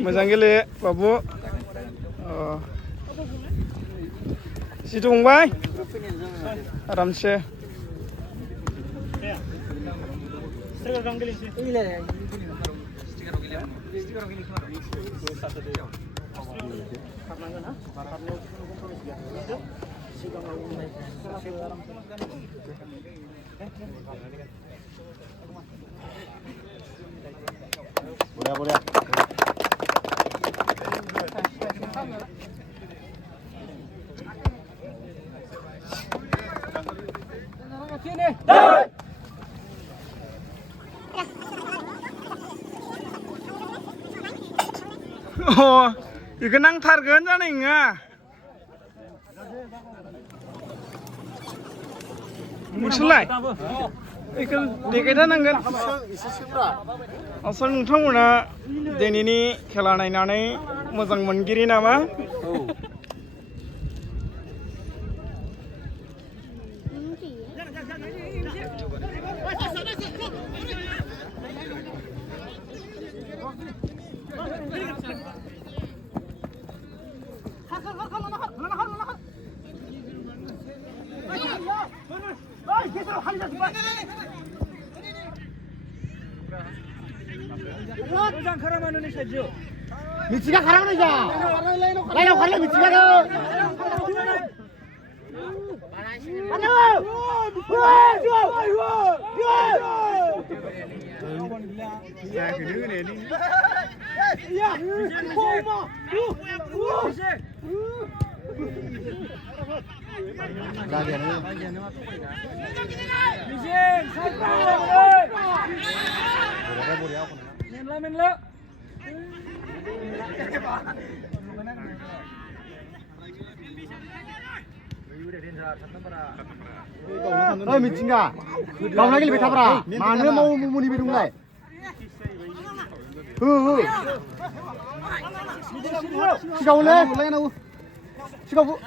मोजां गेले बाबु सिटु फंबाय आरामसे Boleh. 이거 낭탈건 자네인가? 무슨라이? 이거 되게다 나ंगोन. आसल नोंथांमोना दिनैनि खेला नायनानै मोजां मोनगिरि नामा? 미치가 가라고 이제. 라이너 갈래 미치가 너. 미친가? 나오나길 왜 타봐라. 마늘 mau muni bidung lai. 시가 올래? 시가 부.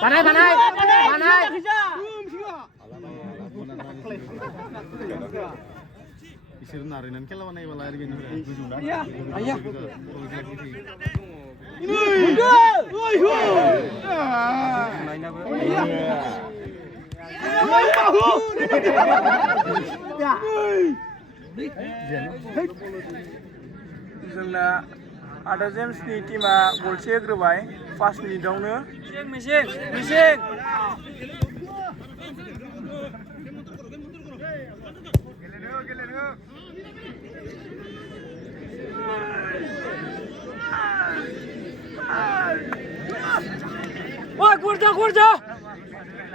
바나이. Isir narinan ke lawan ayo lari gini. Iya. Ayah. जोंना आदा जेम्सनि टीमा गलसे होग्रोबाय 5 मिनिटावनो मिसिं Wah, gurja.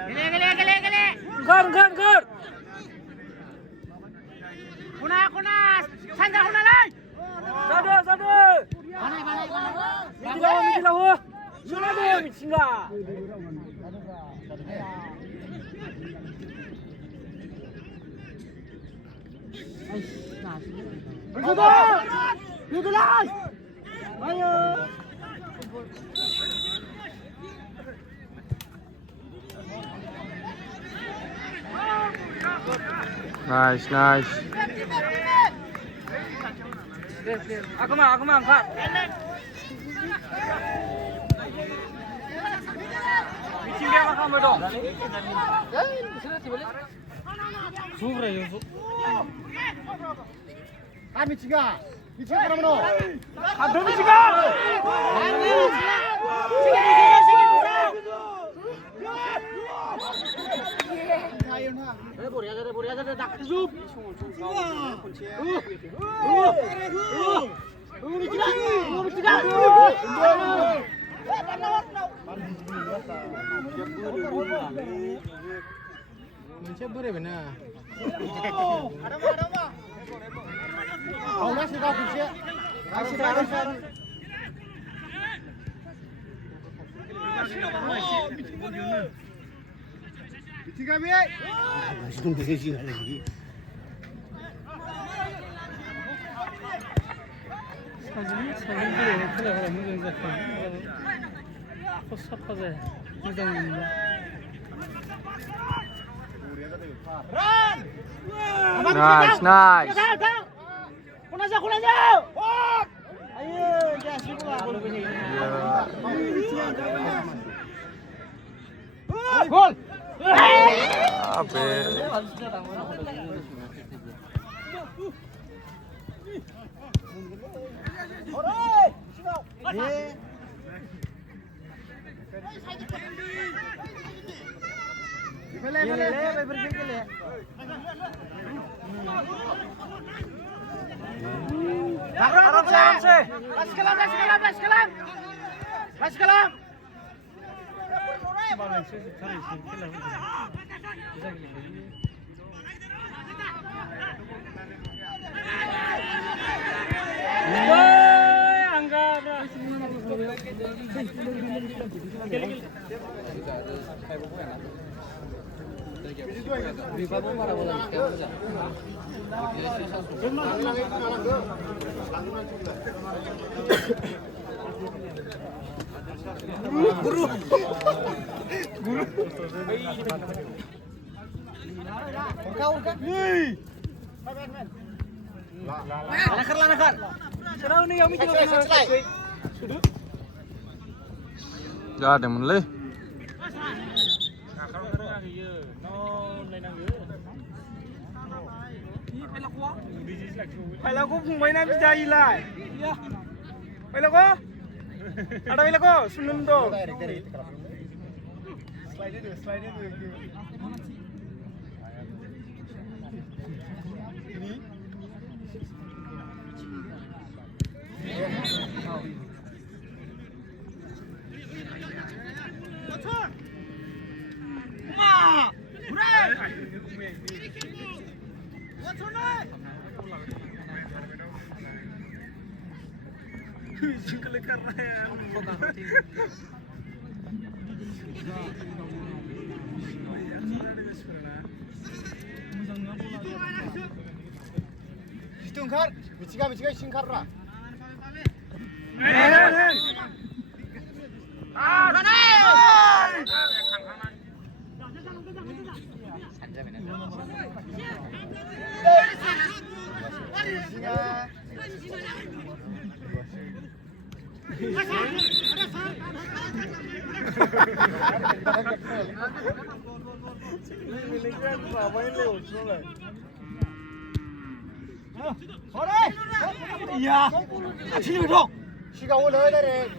Gele. Gar. Kuna. Sandra kuna lai. Sadu. Mijilahu. Sunadu michinga. Yudulas. Ayo. Nice. Aku mah angkat. Micing dia makan bodoh. Sugra. Ah, micinga. 미치가 그러면 하도 미치가 मोनसे बोरायबायना 가오나 시가 굿이 미치가 비 무슨 대신 하려니 사진들이 클레버가 무슨 작품 포스터제 무정입니다. 나이스 나이스 골 아베 जादोंमोनलै फैलाखौ बुंबायना बिदाइलाय फैलाखौ आदा फैलाखौ सुनदों दं जिंकल कर रहा है 시동칼 미치가 신칼라 야, 지금 줘. 시가 올라야 돼.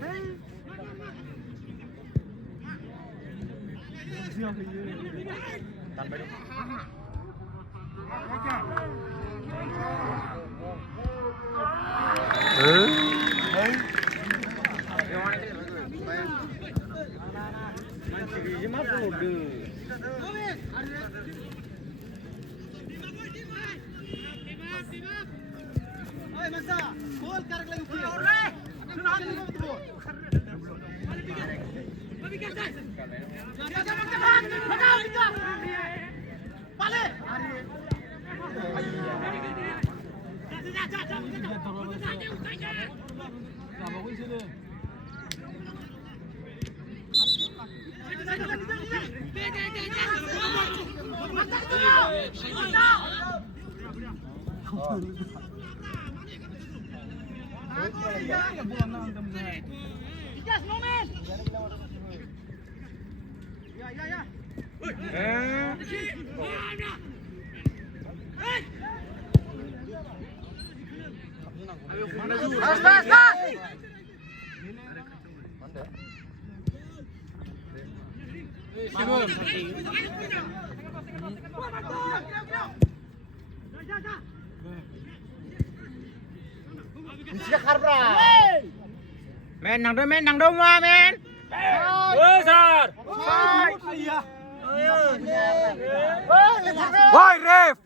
Siakar bra. Men nang đâu mà men. Sar. Iya. Woi, ref.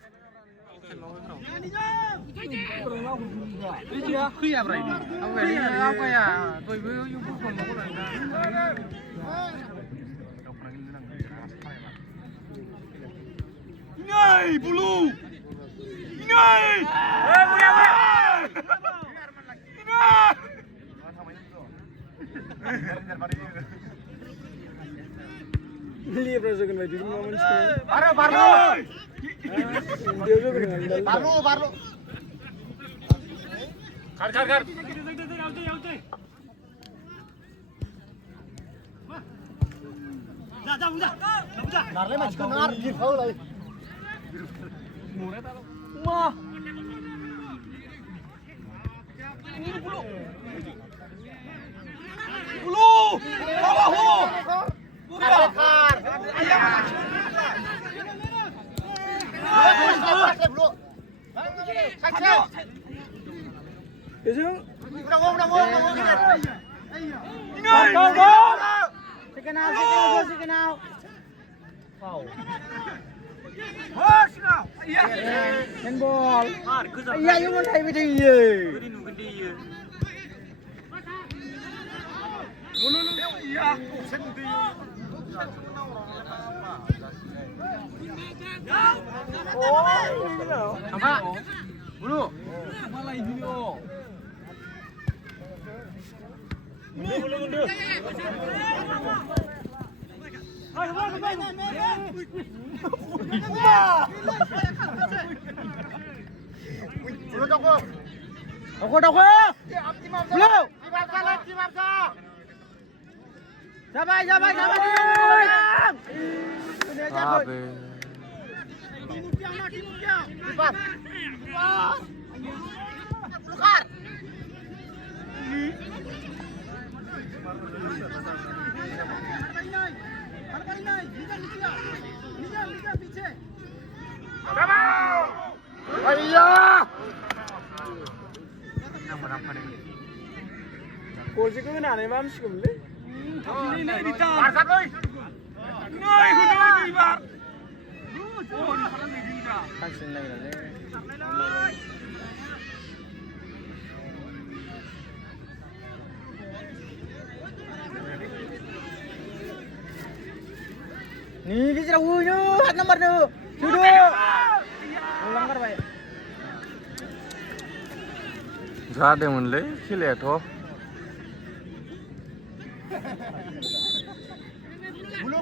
Khi à vậy? Ông về đi đâu quay à? Tôi với yêu quốc phòng có lần Ngay, bulu. Ngay. Punya. Lihat rasakan baju rumah manusia. Baru. Dia juga dengan Baru. Kar. Narle mah cikan nar di kau lagi. Wah. Bulu. Bahu. Kar. Besok. Udah ngomong. Sikenal. Kau. Handball. Iya, yung mau thay với gì? Apa? Bulu. Mundur. Đâu có. Bulu. Sabar. Kursi kau nak ni mam sih kemana? Vaksin lagi lah. Nih, kita sudah hat nomor tu. Sudah. Langgar baik. जादोंमोनलै खेलायाथ' Bulu.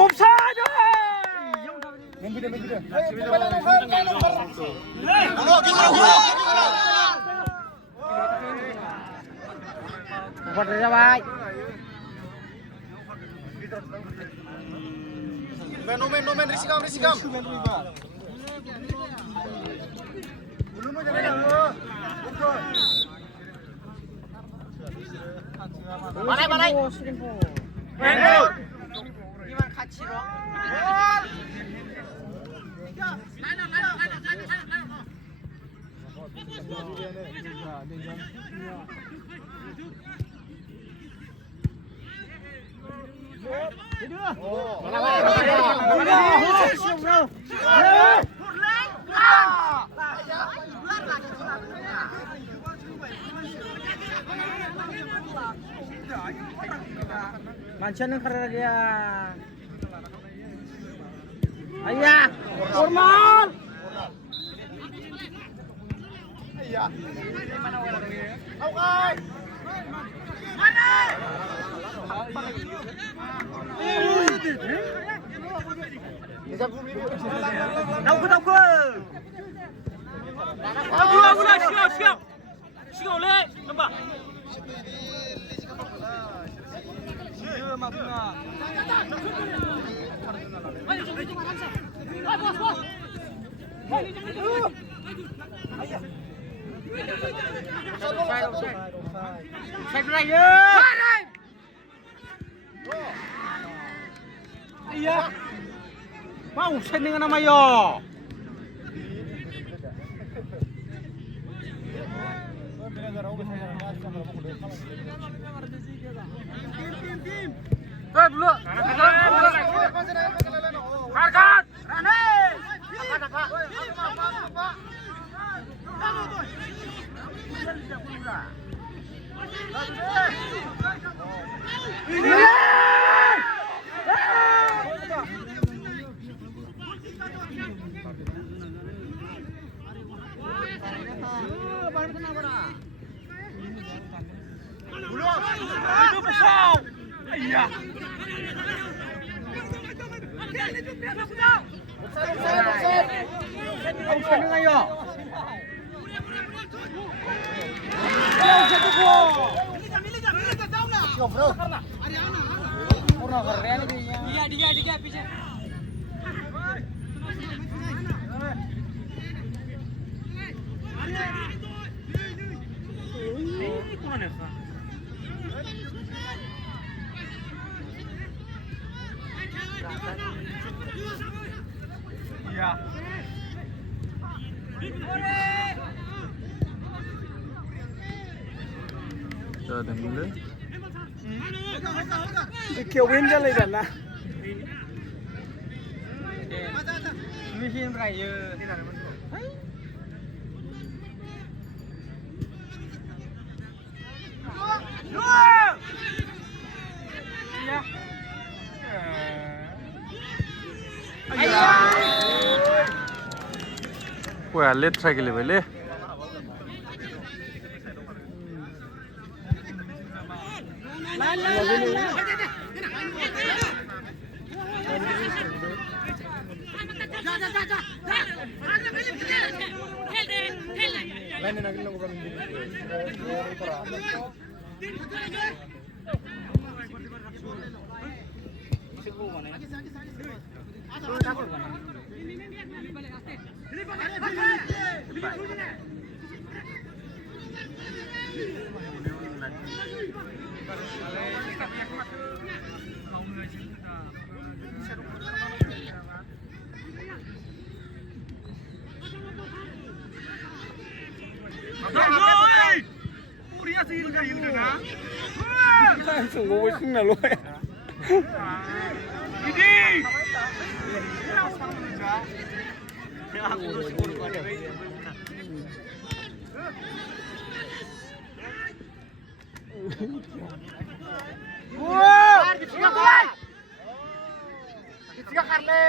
Offside! Menggida. Buat saja baik. Nomen risikam. Bulu mau jangan. Balai. Gimana kaci dong? Mancan karena dia. Ayah, normal. Iya. Oke. Tahu. Aku dah siap. Siap le. Saya berai ya. Iya. Mau saya dengan nama yo. Dulu. Karkat. Kiều bên ra lấy đàn na. Mungkin berai ya. Wah, lihat saya gile beli. Sungguh pusing na loh. Karle.